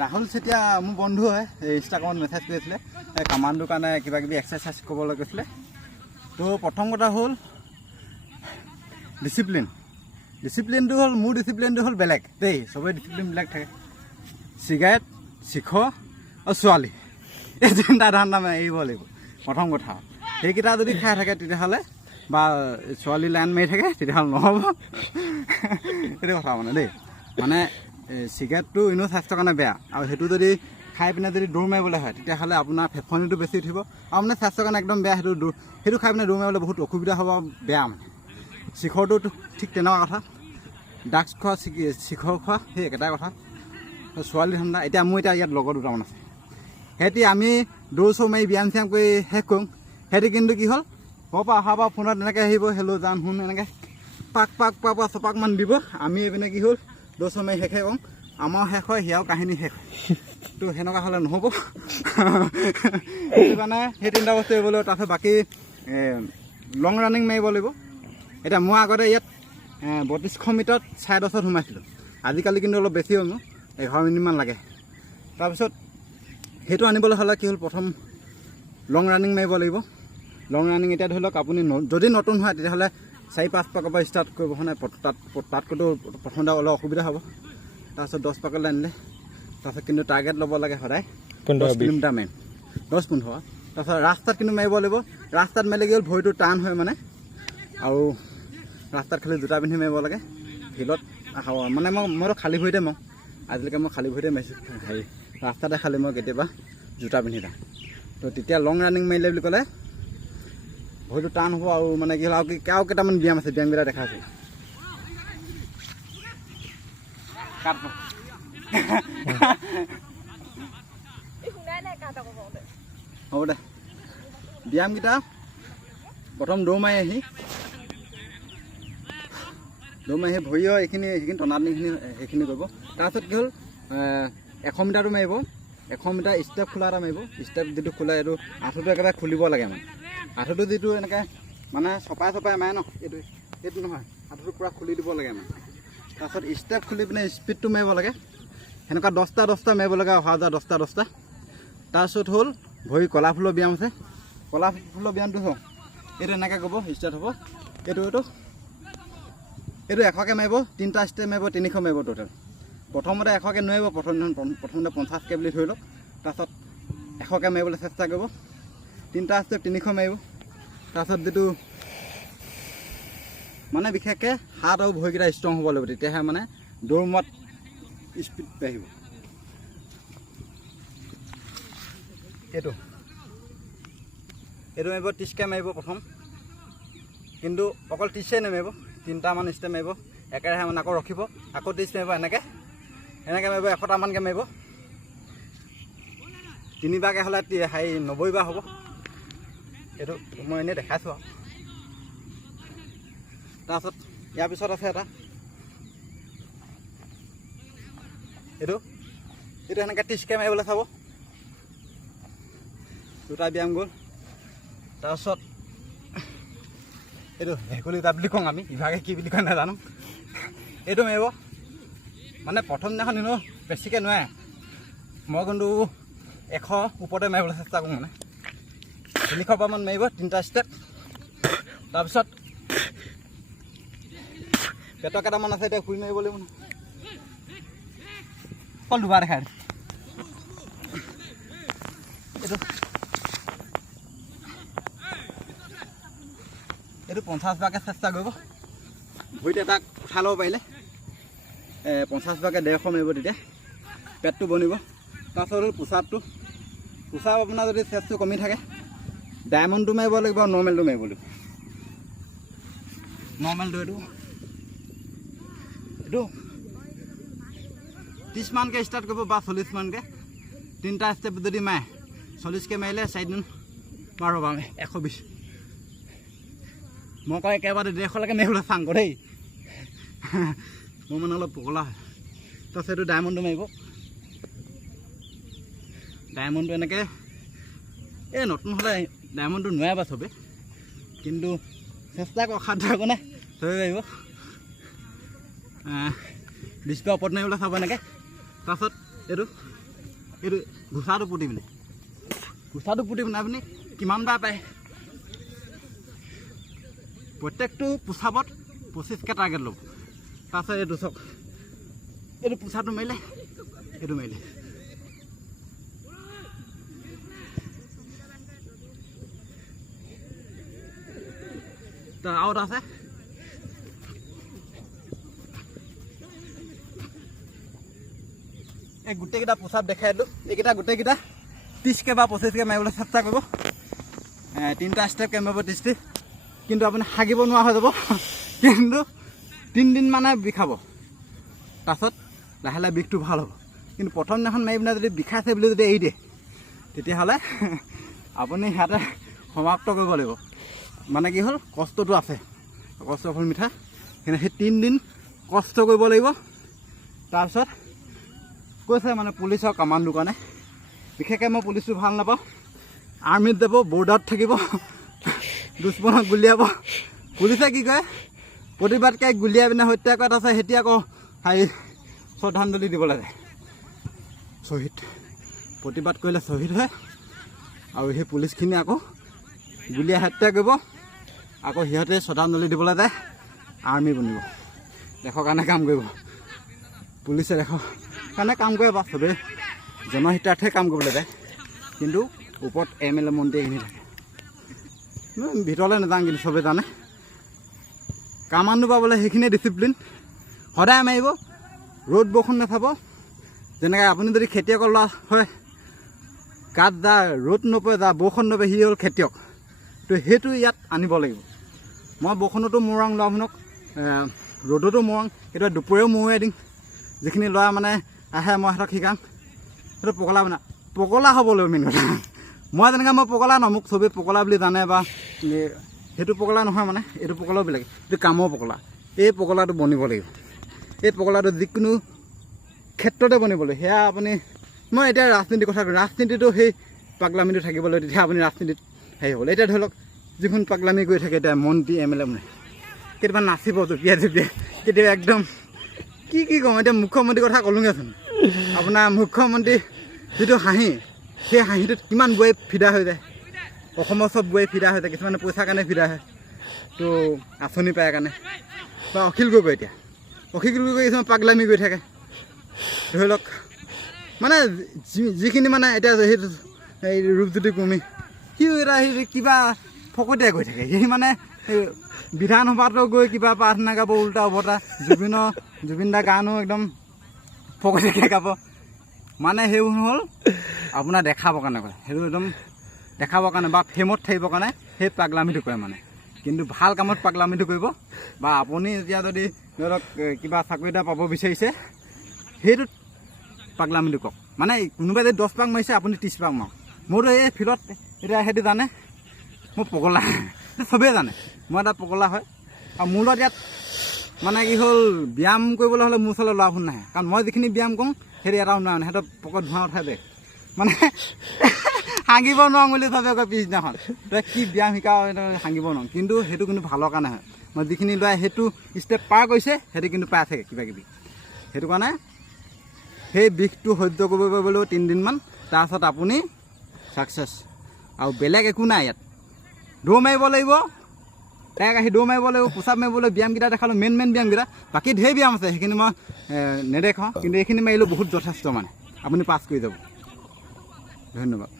ৰাহুল চেতিয়া মোৰ বন্ধু হয় ইনষ্টাগ্ৰামত মেছেজ কৰিছিলে কামাণ্ডোৰ কাৰণে কিবা কিবি এক্সাৰচাইজ কৰিবলৈ কৈছিলে তো প্ৰথম কথা হ'ল ডিচিপ্লিনটো হ'ল মোৰ ডিচিপ্লিনটো হ'ল বেলেগ দেই চবৰে ডিচিপ্লিন বেলেগ থাকে চিগাৰেট শিখৰ আৰু ছোৱালী এই তিনিটা ধান্দা এৰিব লাগিব প্ৰথম কথা সেইকেইটা যদি খাই থাকে তেতিয়াহ'লে বা ছোৱালী লাইন মাৰি থাকে তেতিয়াহ'লে নহ'ব সেইটো কথা মানে দেই মানে চিগাৰেটটো এনেও স্বাস্থ্যৰ কাৰণে বেয়া আৰু সেইটো যদি খাই পিনে যদি দৌৰ মাৰিবলৈ হয় তেতিয়াহ'লে আপোনাৰ ফেফনিটো বেছি উঠিব আৰু মানে স্বাস্থ্যৰ কাৰণে একদম বেয়া সেইটো খাই পিনে দৌৰ মাৰিবলৈ বহুত অসুবিধা হ'ব বেয়া মানে শিখৰটো ঠিক তেনেকুৱা কথা ড্ৰাগছ খোৱা শিখৰ খোৱা সেই একেটাই কথা ছোৱালী ধান্দা এতিয়া মোৰ ইয়াত লগৰ দুটামান আছে সিহঁতি আমি দৌৰ চৌৰ মাৰি ব্যায়াম চ্যায়াম কৰি শেষ কৰোঁ সিহঁতি কিন্তু কি হ'ল ঘৰৰ পৰা অহাৰ পৰা ফোনত এনেকৈ আহিব হেল্ল' জান শুন এনেকৈ পাক চপাকমান দিব আমি এইপিনে কি হ'ল দৌৰ চৌৰ মাৰি শেষে কৰোঁ আমাৰ শেষ হয় সেয়াও কাহিনী শেষ তো সেনেকুৱা হ'লে নহ'ব সেইটো কাৰণে সেই তিনিটা বস্তু এৰিব লাগিব তাৰপিছত বাকী লং ৰানিং মাৰিব লাগিব এতিয়া মই আগতে ইয়াত 3200 মিটাৰত 10.5 সোমাইছিলোঁ আজিকালি কিন্তু অলপ বেছি হ'ল মোৰ 11 মিনিটমান লাগে তাৰপিছত সেইটো আনিবলৈ হ'লে কি হ'ল প্ৰথম লং ৰানিং মাৰিব লাগিব লং ৰানিং এতিয়া ধৰি লওক আপুনি যদি নতুন হয় তেতিয়াহ'লে 4-5 পাকৰ পৰা ষ্টাৰ্ট কৰিব মানে তাতকৈতো প্ৰথমতে অলপ অসুবিধা হ'ব তাৰপিছত 10 পাকলৈ আনিলে তাৰপিছত কিন্তু টাৰ্গেট ল'ব লাগে সদায় 10 কিলোমিটাৰ মাৰিম 10-15 তাৰপিছত ৰাস্তাত কিন্তু মাৰিব লাগিব ৰাস্তাত মাৰিলে কি হ'ল ভৰিটো টান হয় মানে আৰু ৰাস্তাত খালি জোতা পিন্ধি মাৰিব লাগে ফিল্ডত মানে মইতো খালী ভৰিতে মাৰোঁ আজিলৈকে মই খালী ভৰিতে মাৰিছোঁ হেৰি ৰাস্তাতে খালি মই কেতিয়াবা জোতা পিন্ধি যাওঁ তো তেতিয়া লং ৰানিং মাৰিলে বুলি ক'লে ভৰিটো টান হ'ব আৰু মানে কি হ'ল আৰু কেইটামান ব্যায়াম আছে ব্যায়ামকেইটা দেখাইছোঁ হ'ব দে ব্যায়ামকেইটা প্ৰথম দৌৰ মাৰি আহি ভৰিও সেইখিনি টনাটনিখিনি সেইখিনি কৰিব তাৰপিছত কি হ'ল 100 মিটাৰটো মাৰিব 100 মিটাৰ ষ্টেপ খোলা এটা মাৰিব ষ্টেপ যিটো খোলা এইটো আঁঠুটো একেবাৰে খুলিব লাগে মানে আঁঠুটো যিটো এনেকৈ মানে চপাই মাৰে ন সেইটো নহয় আঁঠুটো পূৰা খুলি দিব লাগে মানে তাৰপিছত ষ্টেপ খুলি পিনে স্পীডটো মাৰিব লাগে সেনেকুৱা 10টা মাৰিব লাগে অহা যোৱা 10টা তাৰপিছত হ'ল ভৰি কলা ফুলৰ ব্যায়াম আছে কলা ফুলৰ ব্যায়ামটো হওক এইটো এনেকৈ কৰিব ষ্টাৰ্ট হ'ব এইটো 100কৈ মাৰিব 3টা ষ্টেপ মাৰিব 300 মাৰিব টোটেল প্ৰথমতে 100কৈ নোৱাৰিব প্ৰথমতে 50কৈ বুলি ধৰি লওক তাৰপিছত 100কৈ মাৰিবলৈ চেষ্টা কৰিব 3টা ষ্টেপ 300 মাৰিব তাৰপিছত যিটো মানে বিশেষকৈ হাত আৰু ভৰিকেইটা ষ্ট্ৰং হ'ব লাগিব তেতিয়াহে মানে দৌৰ মত স্পীড বাঢ়িব এইটো মাৰিব 30কৈ মাৰিব প্ৰথম কিন্তু অকল 30কৈ নামাৰিব 3টামান ষ্টেপ মাৰিব একেৰাহে মানে আকৌ ৰখিব আকৌ 30 মাৰিব এনেকৈ মাৰিব 100টামানকৈ মাৰিব 3বাৰকৈ হ'লে 90 বাৰ হ'ব এইটো মই এনেই দেখাইছোঁ আৰু তাৰপিছত ইয়াৰ পিছত আছে এটা এইটো এনেকৈ 30কৈ মাৰিবলৈ চাব দুটা ব্যায়াম গ'ল তাৰপিছত এইটো ভেকুলিতা বুলি কওঁ আমি ইভাগে কি বুলি কয় নাজানো এইটো মাৰিব মানে প্ৰথম দিনাখন এনেও বেছিকৈ নোৱাৰে মই কিন্তু 100 ওপৰতে মাৰিবলৈ চেষ্টা কৰোঁ মানে 300 বাৰমান মাৰিব 3টা ষ্টেপ তাৰপিছত পেটৰ কেইটামান আছে এতিয়া শুই মাৰিব লাগিব অকল দুবাৰ দেখাই এইটো 50 বাৰকৈ চেষ্টা কৰিব ভৰিত এটা উঠাই ল'ব পাৰিলে 50 বাৰকৈ 150 মাৰিব তেতিয়া পেটটো বনিব তাৰপিছত হ'ল পোচাপটো আপোনাৰ যদি চেষ্টটো কমি থাকে ডায়মণ্ডটো মাৰিব লাগিব আৰু নৰ্মেলটো মাৰিব লাগিব নৰ্মেলটো এইটো 30 মানকৈ ষ্টাৰ্ট কৰিব বা 40 মানকৈ 3টা ষ্টেপ যদি মাৰে 40কৈ মাৰিলে 4 দিন 12 বাৰ 120 মই কয় একেবাৰে 150লৈকে মাৰিবলৈ চাং দেই মই মানে অলপ পগলা হয় তাৰপিছত এইটো ডায়মণ্ডটো মাৰিব ডায়মণ্ডটো এনেকৈ নতুন হ'লে ডায়মণ্ডটো নোৱাৰিবা চবেই কিন্তু চেষ্টা কৰক সাধ্য একো নাই চবেই পাৰিব 20 বাৰ ওপৰত মাৰিবলৈ চাব এনেকৈ তাৰপিছত এইটো এইটো ঘোচাটো পুতি পিনে আপুনি কিমানবাৰ পায় প্ৰত্যেকটো পোচাপত 25কে টাৰ্গেট ল'ব তাৰপিছত এইটো চাওক এইটো পোচাটো মাৰিলে এইটো মাৰিলে আৰু এটা আছে এই গোটেইকেইটা পোচাপ দেখাই দিলোঁ এইকেইটা গোটেইকেইটা 30কে বা 25কে মাৰিবলৈ চেষ্টা কৰিব 3টা ষ্টেপকৈ মাৰিব 30টি কিন্তু আপুনি হাগিব নোৱাৰা হৈ যাব কিন্তু 3 দিন মানে বিষাব তাৰপিছত লাহে লাহে বিষটো ভাল হ'ব কিন্তু প্ৰথম দিনাখন মাৰি পিনে যদি বিষাইছে বুলি যদি এৰি দিয়ে তেতিয়াহ'লে আপুনি সিহঁতে সমাপ্ত কৰিব লাগিব মানে কি হ'ল কষ্টটো আছে কষ্টৰ ফল মিঠা কিন্তু সেই 3 দিন কষ্ট কৰিব লাগিব তাৰপিছত কৈছে মানে পুলিচৰ কামাণ্ডৰ কাৰণে বিশেষকৈ মই পুলিচটো ভাল নাপাওঁ আৰ্মিত যাব বৰ্ডাৰত থাকিব দুশ্মনক গুলিয়াব পুলিচে কি কয় প্ৰতিবাদকাৰীক গুলিয়াই পিনে হত্যা কৰাত আছে এতিয়া আকৌ শ্ৰদ্ধাঞ্জলি দিবলৈ যায় শ্বহীদ প্ৰতিবাদ কৰিলে শ্বহীদ হয় আৰু সেই পুলিচখিনি আকৌ গুলিয়াই হত্যা কৰিব আকৌ সিহঁতে শ্ৰদ্ধাঞ্জলি দিবলৈ যায় আৰ্মি বনিব দেশৰ কাৰণে কাম কৰিব পুলিচে দেশৰ কাৰণে কাম কৰে বা চবেই জনহিতাৰ্থে কাম কৰিবলৈ যায় কিন্তু ওপৰত MLA মন্ত্ৰী এইখিনি থাকে ভিতৰলৈ নাযাওঁ কিন্তু চবেই জানে কামাণ্ডো পাবলৈ সেইখিনিয়ে ডিচিপ্লিন সদায় মাৰিব ৰ'দ বৰষুণ নাচাব যেনেকৈ আপুনি যদি খেতিয়কৰ ল'ৰা হয় গাত যা ৰ'দ নপৰে যা বৰষুণ নপৰে সি হ'ল খেতিয়ক তো সেইটো ইয়াত আনিব লাগিব মই বৰষুণতো মৰাং ল'ৰাবোৰক ৰ'দতো মৰাং কেতিয়াবা দুপৰীয়াও মৰুৱাই দিম যিখিনি ল'ৰা মানে আহে মই সিহঁতক শিকাম সেইটো পগলা হ'ব লাগিব মেইন কথা মই যেনেকৈ মই পগলা ন মোক চবেই পগলা বুলি জানে বা সেইটো পগলা নহয় মানে এইটো পগলাও বেলেগ এইটো কামৰ পগলা এই পগলাটো বনিব লাগিব এই পগলাটো যিকোনো ক্ষেত্ৰতে বনিব লাগিব সেয়া আপুনি মই এতিয়া ৰাজনীতিৰ কথা কৈছোঁ ৰাজনীতিটো সেই পাগলামিটো থাকিবলৈ তেতিয়া আপুনি ৰাজনীতিত হেৰি হ'ব এতিয়া ধৰি লওক যিখন পাগলামি কৰি থাকে এতিয়া মন্ত্ৰী MLA মানে কেতিয়াবা নাচিব জঁপিয়াই কেতিয়াবা একদম কি কওঁ এতিয়া মুখ্যমন্ত্ৰীৰ কথা ক'লোগৈচোন আপোনাৰ মুখ্যমন্ত্ৰী যিটো হাঁহি সেই হাঁহিটোত কিমান বোৱাৰী ফিদা হৈ যায় অসমৰ চব বোৱাৰী ফিদা হৈ যায় কিছুমানে পইচাৰ কাৰণে ফিদা হয় তো আঁচনি পায় কাৰণে বা অখিল গগৈ এতিয়া অখিল গগৈ কিছুমান পাগলামি কৰি থাকে ধৰি লওক মানে যিখিনি মানে এতিয়া সেইটো এই ৰূপজ্যোতি কুৰ্মী সিও এটা সেই কিবা ফকতীয়া গৈ থাকে সি মানে বিধানসভাতো গৈ কিবা প্ৰাৰ্থনা গাব উল্টা উভতা জুবিন দা গানো একদম ফকতীয়াকৈ গাব মানে সেইবোৰ হ'ল আপোনাৰ দেখাবৰ কাৰণে কয় সেইটো একদম দেখাবৰ কাৰণে বা ফেমত থাকিবৰ কাৰণে সেই পাগলামিটো কৰে মানে কিন্তু ভাল কামত পাগলামিটো কৰিব বা আপুনি এতিয়া যদি ধৰক কিবা চাকৰি এটা পাব বিচাৰিছে সেইটোত পাগলামিটো কওক মানে কোনোবাই যদি 10 পাক মাৰিছে আপুনি 30 পাক মাৰক মোৰতো এই ফিল্ডত এতিয়া সিহঁতি জানে মই পগলা চবেই জানে মই এটা পগলা হয় আৰু মোৰ লগত ইয়াত মানে কি হ'ল ব্যায়াম কৰিবলৈ হ'লে মোৰ ওচৰলৈ ল'ৰাবোৰ নাহে কাৰণ মই যিখিনি ব্যায়াম কৰোঁ সেইটো এটাও নোৱাৰে সিহঁতৰ পকত ধোঁৱা উঠাই দে মানে হাঁহিব নোৱাৰোঁ বুলি চবে কয় পিছদিনাখন তই কি ব্যায়াম শিকাওঁ হাঁহিব নোৱাৰোঁ কিন্তু সেইটো কিন্তু ভালৰ কাৰণে হয় মই যিখিনি ল'ৰাই সেইটো ষ্টেপ পাৰ কৰিছে সেইটো কিন্তু পাই থাকে কিবা কিবি সেইটো কাৰণে সেই বিষটো সহ্য কৰিব পাৰিব 3 দিনমান তাৰপিছত আপুনি ছাকচেছ আৰু বেলেগ একো নাই ইয়াত দৌৰ মাৰিব লাগিব আহি দৌৰ মাৰিব লাগিব পোচাপ মাৰিব লাগিব ব্যায়ামকেইটা দেখালোঁ মেইন ব্যায়ামকেইটা বাকী ঢেৰ ব্যায়াম আছে সেইখিনি মই নেদেখাওঁ কিন্তু এইখিনি মাৰিলেও বহুত যথেষ্ট মানে আপুনি পাছ কৰি যাব ধন্যবাদ